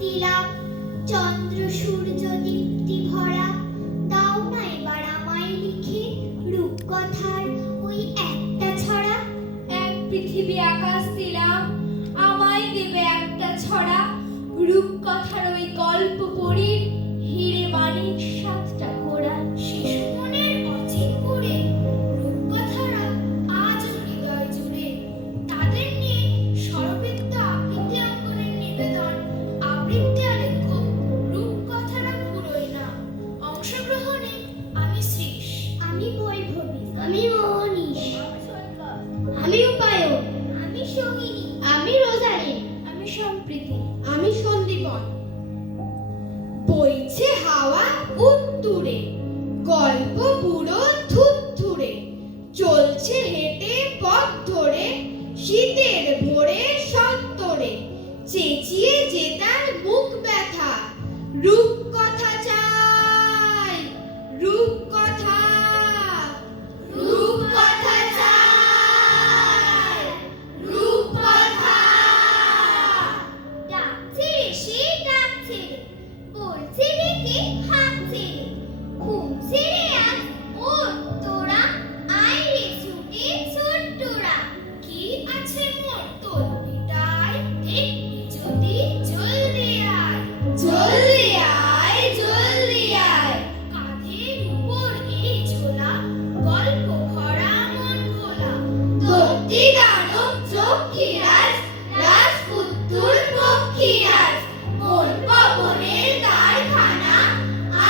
তিলাপ, চন্দ্র সূর্য দীপ্তি ভরা, দাও না এবার আমায় লিখে রূপকথার ওই একটা ছড়া। এক পৃথিবী আকাশ দিলাম, আমায় দেবে একটা ছড়া, রূপকথার ওই গল্প পড়ি, হিরে মানিক সাতটা ঘোড়া। শিশু মনের অচিন পুরে রূপকথারা আজও হৃদয় জুড়ে, তাদের নিয়ে স্বরবৃত্ত আবৃত্তি অঙ্কনের নিবেদন, আবৃত্তি আলেখ্য রূপকথারা ফুরোয় না। অংশগ্রহণে আমি শ্রীশ, আমি বৈভবী, আমি মোহনীশ, আমি উপায়ন, আমি সঙ্গিনী, আমি রোজারি, আমি সম্প্রীতি, আমি সন্দীপন। বইছে হাওয়া উত্তুরে, গল্প বুড়ো থুত্থুরে, চলছে হেঁটে পথ ধরে, শীতের ভোরে সত্তরে, চেঁচিয়ে জেতার মুখ ব্যথা, রূপকথা চাই, রূপকথা, রূপকথা চাই, রূপকথা। ডাকছে রে সে ডাকছে রে, বলছে ডেকে হাঁকছে রে, ঘুম ছেড়ে আজ ওঠ তোরা, আয় রে ছুটে ছোট্টরা। কি আছে মোর তলবিটায়, দেখবি যদি জলদি আয়, জলদি আয়, জলদি আয়। কাঁধের উপর এই ঝোলা, গল্প ভরা মন ভোলা, দত্তি দানব চক্ষিরাজ, রাজপুত্তুর পক্ষীরাজ, মন পবনের কারখানা,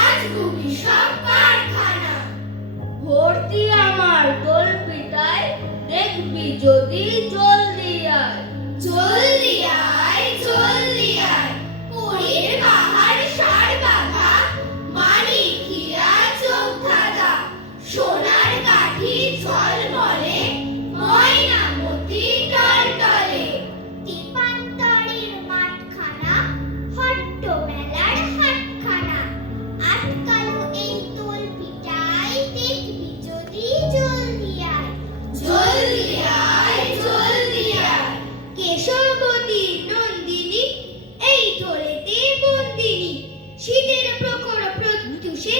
আজ ভূমি সব কারখানা। ভর্তি আমার দোল পিটায়, দেখবি যদি জলদি আয়। জলদি আয়, জলদি আয়। পরীর বাহার সার বাঁধা, মানিক হীরা চোখ ধাঁধা, সোনার কাঠি ঝলমলে, ময়না মতি টলটলে। দীপান্তরের মাঠখানা, হট্ট মেলার হাটখানা, আটকালো এই তোল পিটায়, দেখবি যদি জলদি আয়, জলদি আয়, জলদি আয়। কেশবতী নন্দিনী, এই ঢোলেতে বন্দিনী, শীতের প্রখর প্রত্যুষে,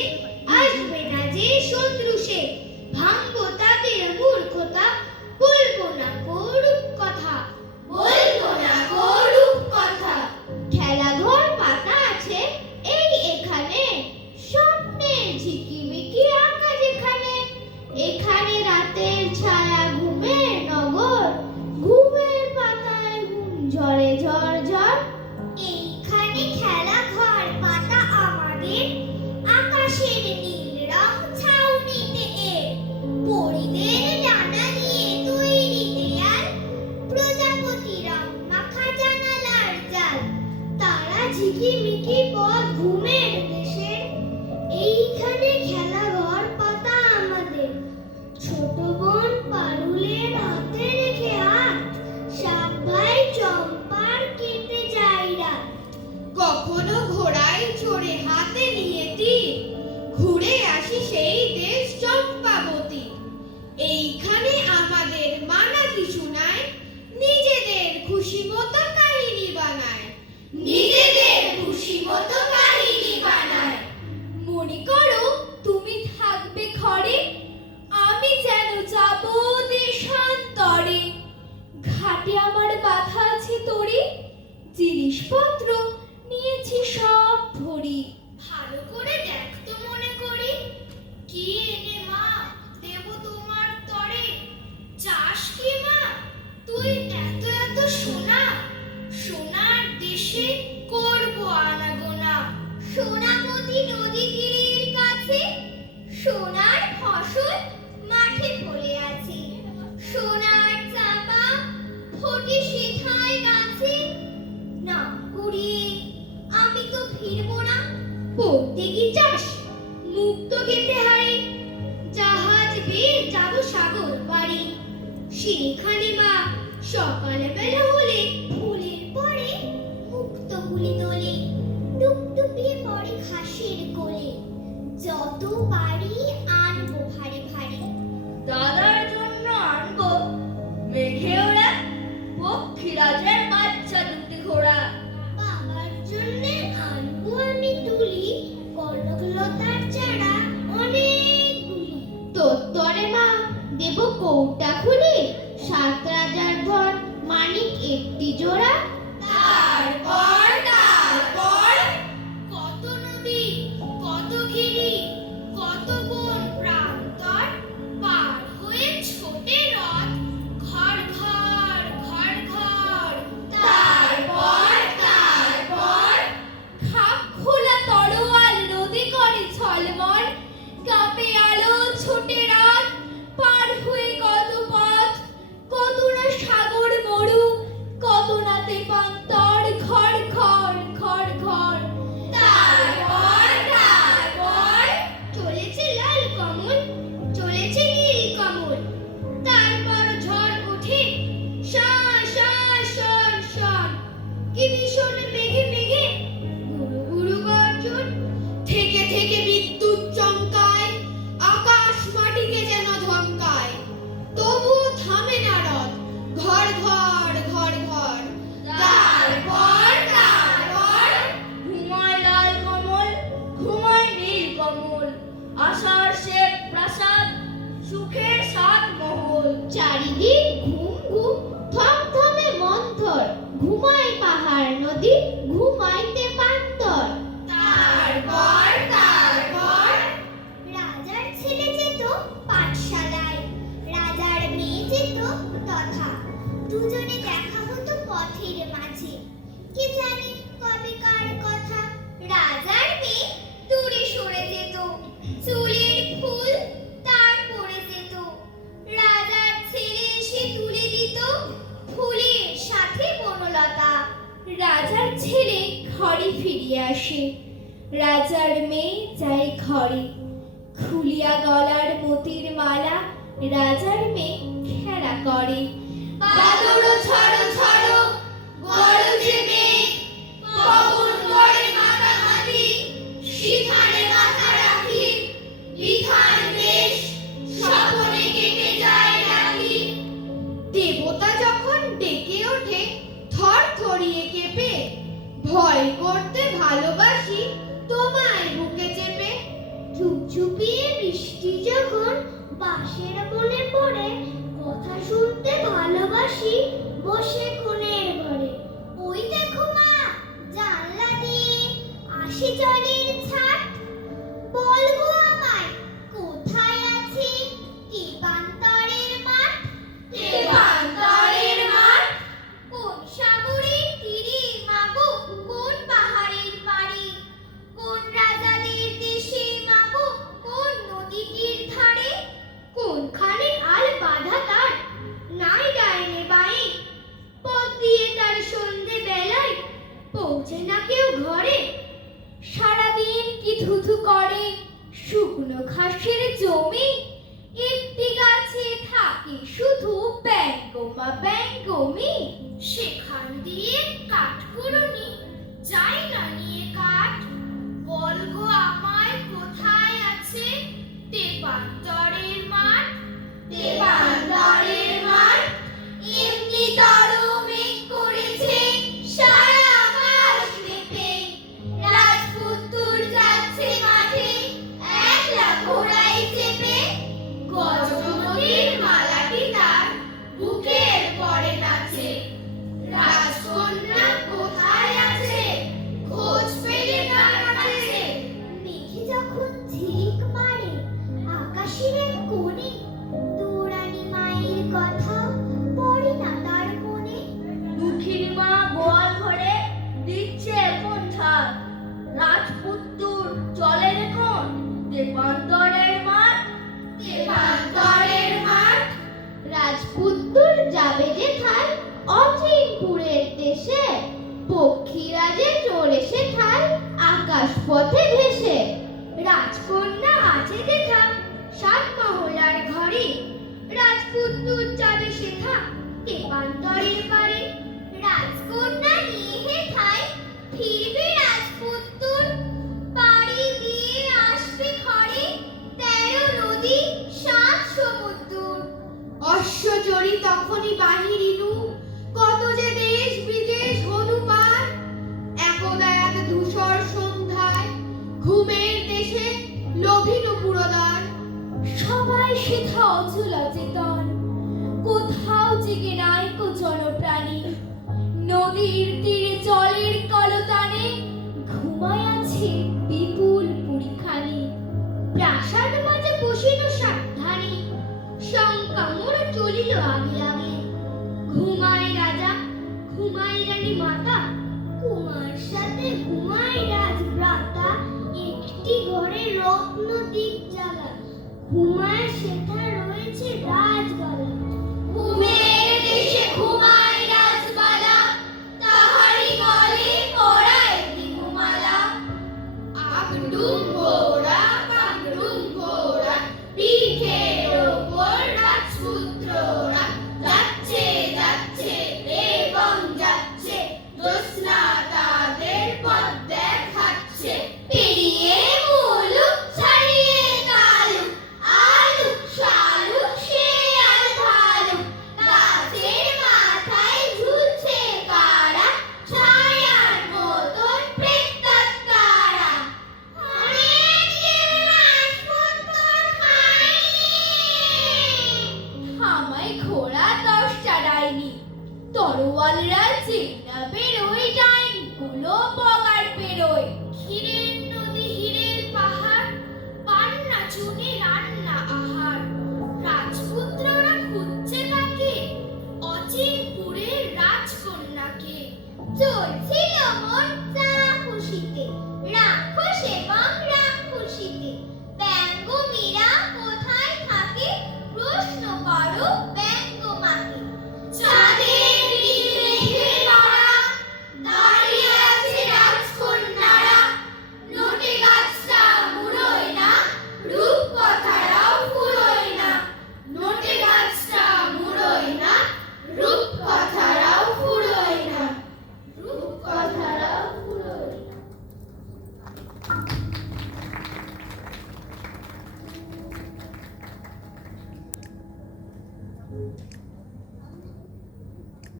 আসবে না যে শত্রু সে, ভাঙবো তাদের মূর্খতা, বলবো না করুপ কথা, বলবো না করুপ কথা। খেলাঘর পাতা আছে এই এখানে, স্বপ্নের ঝিকিমিকি আঁকা যেখানে, এখানে রাতের ছায়া ঘুমের নগর, ঘুমের পাতায় ঘুম ঝরে ঝড় ঝড়। এইখানে খেলা ঘর পাতা আমাদের, আকাশের নীল রং ছাউনিতে এর, পরিদের ডানা নিয়ে তৈরি দেয়াল, প্রজাপতি রং মাখা জানালার জাল, তারা ঝিকিমিকি পথ ঘুমের দেশের। এইখানে খেলা ঘর পাতা আমাদের, ছোট বোন পারুলের হাতে রেখে হাত, সাপ ভাই চম্পার কেটে যায় রাত। কখনো ঘোড়ায় চড়ে হাতে নিয়ে তীর, ঘুরে আসি সেই দেশ চম্পাবতী। এইখানে আমাদের মানা কিছু নাই, নিজেদের খুশি মতো কাহিনী বানায়, নিজেদের খুশি মতো কাহিনী বানায়। মনে করো তুমি থাকবে ঘরে, আমি যেন যাব দেশান্তরে, ঘাটে আমার বাধা আছে তরি, জিনিসপত্র নিয়েছি সব ভরি। ভালো করে দেখ তো মনে করি, কি এনে মা দেব তোমার তরে। চাস কি মা তুই এত এত সোনা, সোনার দেশে করব আনাগোনা। সোনামতি নদী তীরের কাছে, সোনার ফসল মাঠে ফলে আছে, সোনার চাপা ফোটে সেথায় গাছে। না কুড়িয়ে আমি তো ফিরবো না, পড়তে কি চাস মুক্ত গেতে হারে, জাহাজ বেয়ে যাব সাগর পাড়ি, সেখানে বা সকাল বেলা হলে ফুলের পরে মুক্ত গুলি তোলে, টুকটুকিয়ে পড়ে ঘাসের কোলে, যত পারি আনবো ভারী ভারী। দাদার জন্য আনবো মেঘে ওরা পক্ষীরাজের বাচ্চা দুটি ঘোড়া, বাবার জন্য ঘরে ফিরিয়া আসে। রাজার মেয়ে যায় ঘরে, খুলিয়া গলার মতির মালা রাজার মেয়ে খেলা করে। বাদরো ছড়ো ছড়ো গরজে মেঘ, পবন করে মাতামাতি, সিঁথানে মাথা রাখি, বিধান বেশ স্বপনে কেটে যায় রাখি। দেবতা যখন ডেকে ওঠে থর থরিয়ে কেঁপে, ভয় করতে ভালোবাসি তোমায় বুকে চেপে। চুপচুপিয়ে বৃষ্টি যখন বাঁশের বনে পড়ে, কথা শুনতে ভালোবাসি বসে কোণের ঘরে। ওই দেখো মা, জানলা দিয়ে আসে জলের ছাট, বলবো আমায় কোথায় আছে তেপান্তরের মাঠ। তেপান্তরের মাঠ, কোন সাগরের তীরে মাগো, কোন পাহাড়ের পাড়ে, কোন রাজাদের দেশে মাগো, কোন নদীটির ধারে, কোনখানে আল বাঁধা তার নাই ডাইনে বাঁয়ে, পথ দিয়ে তার সন্ধে বেলায় পৌঁছে না কেউ ঘরে। সারাদিন কি থুথু করে শুকনো ঘাসের জমি, একটি গাছে থাকে শুধু ব্যাঙ্গমা ব্যাঙ্গমি। সেখান দিয়ে কাঠকুড়ুনি যাই না নিয়ে কাঠ, বলগো আমায় কোথায় আছে তেপান্তরের মাঠ। তেপান্তরের মাঠ, এমনি তরু মেঘ করেছে সারা আকাশ মেপে, রাজপুত্তুর যাচ্ছে মাঠে একলা ঘোড়ায় চেপে। গজমোতির মালাটি তার বুকের পরে নাচে, রাজকন্যা কোথায় আছে খোঁজ পেলে তার কাছে। মেঘে যখন ঝিলিক মারে আকাশের এক কোণে, দৌড়ানি মায়ের কথা পড়ে না তার মনে। দুঃখীর মা গোয়াল ঘরে দিচ্ছে এখন ছাদ, রাজপুত্তুর চলে এখন তেপান্তরের মাঠ। তেপান্তরের মাঠ, রাজপুত্তুর যাবে যেথায় অচিনপুরের দেশে, পক্ষীরা যে চড়ে সেথায় আকাশ পথে ভেসে। রাজকন্যা আছে যেথা সাত মহলার ঘরে, রাজপুত্তুর যাবে সেথা তেপান্তরের বাড়ি। রাজকন্যা নিয়ে হেথায় ফিরবে রাজপুত্তুর, বাড়ি দিয়ে আসবে ঘরে 13 নদী 7 সমুদ্র। অশ্বচরী তখনই বাহিরিনু, কত যে দেশ বিদেশ হনু পার। একদা এক ধূসর সন্ধ্যায় ঘুমের দেশে লোভিনু পুরোদার। সবাই সেথা অচল অচেতন, কোথাও জেগে নাই কো জনপ্রাণী। নদীর তীরে জলের কলতানে ঘুমায় আছে বিপুল পুরীখানি। প্রাসাদ মাঝে বসিল সাবধানে, শঙ্কা মোড় চলিল আগে আগে। ঘুমায় রাজা, ঘুমায় রানী মাতা, কুমার সাথে ঘুমায়